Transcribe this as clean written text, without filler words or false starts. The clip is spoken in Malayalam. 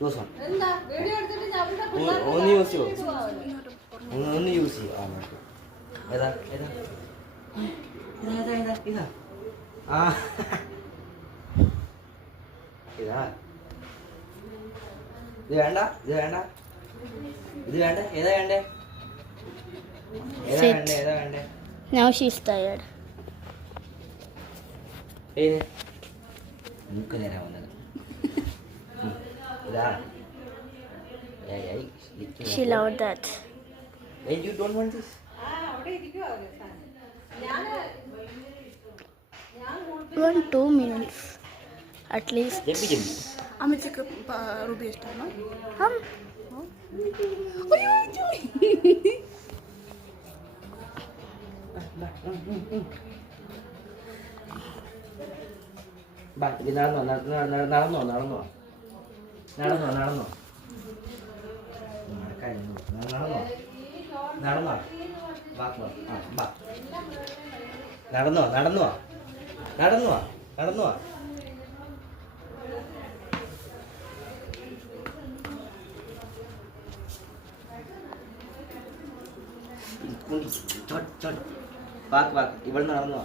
ദിവസം ഒന്ന് യൂസ് ചെയ്യോ, ഒന്ന് യൂസ് ചെയ്യോ? ആ ഏതാ ഏതാ ഇതാ ഇതാ ഇതാ ഇതാ ആ ഇതാ. ഇത് വേണ്ട, ഇത് വേണ്ട, ഇത് വേണ്ട. ഏതാ വേണ്ടേ? ഏതാ വേണ്ടേ? ഏതാ വേണ്ടേ? Now she's tired. മൂക്ക് നേരാ വന്നത്. ഇതാ. She loved that. You don't want this? 2 minutes at least. Jumpy jumpy. അമ്മച്ചക്ക് Ruby ഇഷ്ടമാണോ? നടന്നോ നടന്നോ നടന്നോ നടന്നോ നടന്നോ നടന്നോ നടന്നോ നടന്നോ നടന്നോ നടന്നോ നടന്നോ. ഇവിടെ നടന്നോ.